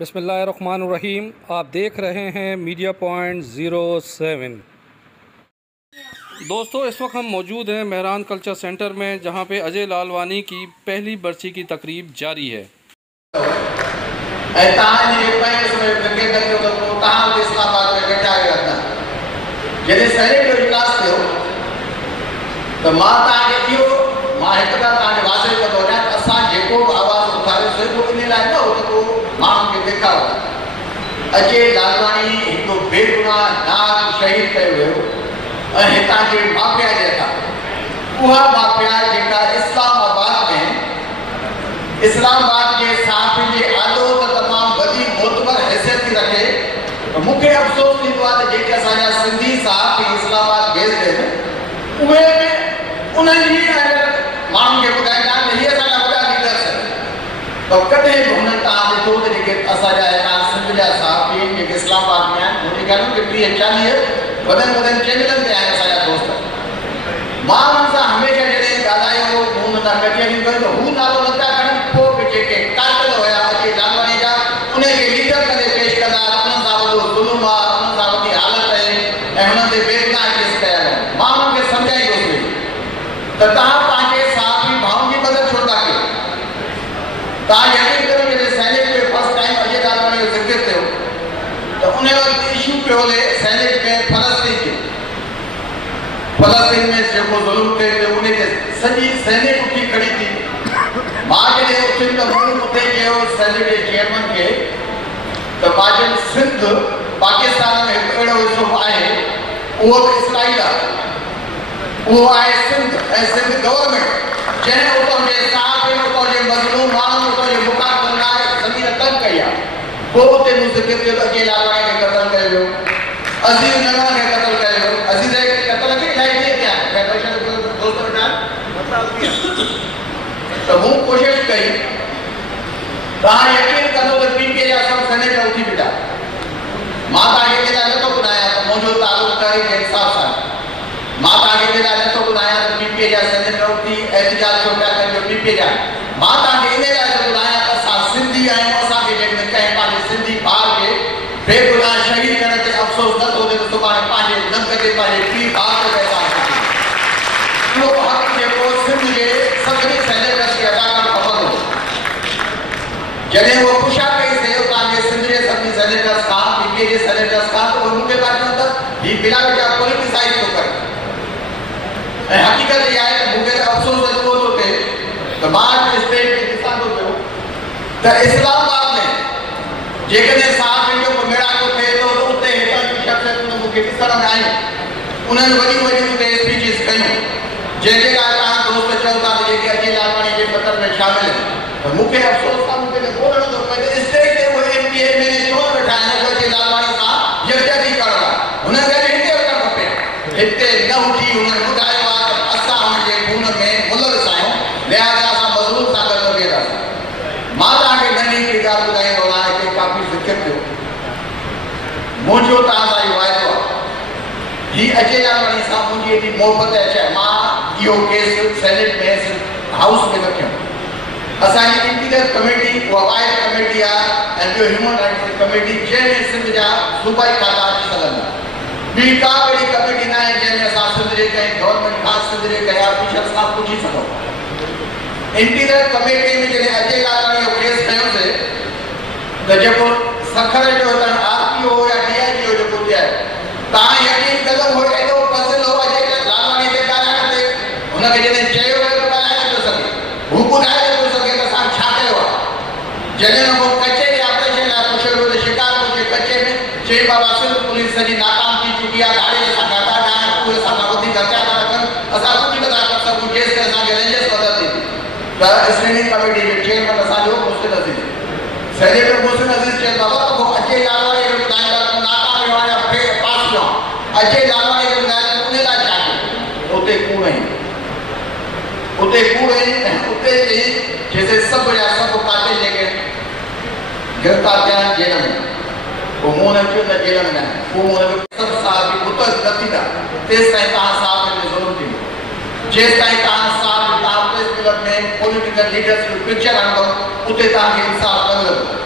बिस्मिल्लाहिर्रहमानिर्रहीम। आप देख रहे हैं मीडिया पॉइंट 07। दोस्तों, इस वक्त हम मौजूद हैं मेहरान कल्चर सेंटर में, जहां पे अजय लालवानी की पहली बरसी की तकरीब जारी है। अजय लालवानी एक बेगुनाह नाक शहीद कयो वियो ऐं हितां जे माफ़िया जेका उहा माफ़िया जेका इस्लामाबाद जे साफ़ी जे आलो त तमामु वॾी मोतबर हैसियत थी रखे। मूंखे अफ़सोस थींदो आहे त जेके असांजा सिंधी साफ़ी इस्लामाबाद बेस्ड आहिनि उहे बि उन्हनि जी माण्हुनि खे ॿुधाईंदा आहिनि त हीअ असांजा वॾा लीडर्स आहिनि। त कॾहिं बि हुननि तव्हां ॾिठो त जेके असांजा सिंध जा साफ़ी जेके इस्लामाबाद में आहिनि मुंहिंजी ॻाल्हि में 30-40 वॾनि चैनलनि ते आहिनि असांजा दोस्त। मां हुननि सां हमेशह जॾहिं ॻाल्हायो मूं हुन सां कचहरियूं कयूं त हू नालो न पिया खणनि, पोइ बि जेके कातिल हुया अजय लालवानी जा उनखे लीडर करे पेश कंदा, उन्हनि सां वॾो ज़ुल्म आहे, उन्हनि सां वॾी हालत आहे ऐं हुननि ते बेगुनाह केस कया आहिनि। मां हुननि खे सम्झाईंदुसि त तव्हां पंहिंजे साफ़ी भाउनि जी मदद छो था कयो। तव्हां यकीन करो जॾहिं सैनेट में फर्स्ट टाइम अजय लालवानी जो ज़िक्र थियो त उन वक़्तु इशू पियो हले सैनेट में फ़लस्तीन में जेको ज़ुल्म कयो उन ते सॼी सैनेट उथी खड़ी थी। मां जॾहिं उथियुमि त मूं उते चयो सैनेट जे चेयरमैन खे त माजन सिंध पाकिस्तान में हिकु अहिड़ो हिसो आहे, उहो बि इसराइल आहे, उहो आहे सिंध ऐं सिंध गवर्नमेंट जंहिं उतां जे साफ़ उतां जे मज़लूम माण्हुनि उतां जे मुखालिफ़ लाइ ज़मीन तंग कई आहे। पोइ उते मूं ज़िक्र कयो त अजय लालवानी खे क़तल कयो वियो, अज़ीज़ नवाज़ खे क़तल कयो वियो। अज़ीज़ खे क़तल खे इलाही ॾींहं थिया फेडरेशन दोस्त वेठा त मूं कोशिशि कई। तव्हां यकीन कंदो त पीपीए जा सभु सेनेटर उथी बीठा। मां तव्हांखे जे लाइ नथो ॿुधायां त मुंहिंजो तालुक़ु तहरीक इंसाफ़ सां। मां तव्हांखे जे लाइ नथो ॿुधायां त पीपीए जा सेनेटर उथी एहतिजाज छो पिया कनि पीपीए जा। मां तव्हांखे इन लाइ थो ॿुधायां त असां सिंधी आहियूं। असांखे जेकॾहिं कंहिं पंहिंजे सिंधी भाउ खे बेगुनाह शहीद करण ते अफ़सोस नथो थिए त सुभाणे पंहिंजे नंग ते पंहिंजे पीउ भाउ ते उहो हक़ जेको सिंध जे सभिनी सेनेटर्स खे अदा करणु खपंदो। जॾहिं उहो पुछा कईसीं तव्हांजे सिंध जे सभिनी सेनेटर्स खां पीपीए जे सेनेटर्स खां त उहे मूंखे था चवनि त हीउ बिला वेठा पॉलिटिसाइज़ थो करे। ऐं हक़ीक़त इहा आहे त मूंखे अफ़सोस एतिरो थो थिए त मां स्टेट में ॾिसां थो पियो त इस्लामाबाद में जेकॾहिं साफ़ जो मेड़ाको थिए थो त उते हितां जी शख़्सियतूं मूंखे ॾिसण में आयूं। उन्हनि वॾियूं उते स्पीचिस कयूं जंहिंजे लाइ तव्हां दोस्त चओ था त जेके अजय लालवानी जे पत्र में शामिल आहिनि। त मूंखे अफ़सोस आहे मूंखे बोलणो थो पए त स्टेट ते उहे एमपीए में चवण वेठा आहिनि त अजय लालवानी सां यकजहती करणु आहे। हुननि खे हिते अचणु खपे। हिते न उथी हुननि ॿुधायो आहे त असां हुनजे खून में मुलविस आहियूं, लिहाज़ा असां मज़लूम सां गॾु न बीहंदासीं। मां तव्हांखे नंढी हिकिड़ी ॻाल्हि ॿुधाईंदो आहियां, हिते काफ़ी ज़िक्र थियो। मुंहिंजो तव्हां सां इहो वाइदो आहे, हीअ अजय लालवानी सां मुंहिंजी एॾी मोहबत आहे। मां इहो केस सेनेट में हाउस में न खयो। असांजी इंटीरियर कमेटी उहा वाइड कमेटी आहे ऐं ॿियो ह्यूमन राइट्स कमेटी जंहिंमें सिंध जा सूबाई खाता अची सघंदा। ॿी का अहिड़ी कमेटी न आहे जंहिंमें असां सिंध जे कंहिं गवर्नमेंट खां सिंध जे कंहिं ऑफिसर सां पुछी सघूं। इंटीरियर कमेटी में जॾहिं अजय लालवानी जो केस खयोसीं त जेको सखर जो आरपीओ या डीआईजी जो जेको थिया तव्हां यकीन कंदो हो एॾो पसंदि हो अजय लालवानी ते ॻाल्हाइण ते। हुनखे जॾहिं चयो वियो त ॻाल्हाए नथो सघे, हू ॿुधाए नथो सघे त असां छा कयो आहे। जॾहिं पोइ कचे जे ऑपरेशन लाइ पुछियो वियो त शिकारपुर जे कचे में चई बाबा सिंध पुलिस सॼी नाकाम थी चुकी आहे, गाड़ी असां नथा ठाहियूं, उहे असां वधीक हथियार था रखनि, असां कुझु नथा करे सघूं जेसि ताईं असांखे रेंजर्स मदद थी। त स्क्रीनिंग कमेटी जो चेयरमैन असांजो मुहसिन अज़ीज़, सेनेटर मुहसिन अज़ीज़ चवनि बाबा त पोइ अजय लालवानी खे ॿुधाईंदा नाकाम वियो आहे या पास वियो आहे। अजय लालवानी खे ॿुधाईंदा उन लाइ छा कयो। उते कूड़ आहिनि, उते कूड़ आहिनि ऐं उते जैसे सभु जा सभु कातिल जेके गिरफ़्तार थिया आहिनि जेल में, पोइ मूं हुननि चयो न जेल में न आहे। पोइ मूं हुनखे सभु साफ़ पुत न थींदा तेसि ताईं तव्हां साफ़ में ज़रूरु थींदो। जेसि ताईं तव्हां साफ़ तव्हां प्रेस क्लब में पॉलिटिकल लीडर्स जो पिक्चर आणंदो उते तव्हांखे इंसाफ़ न मिलंदो।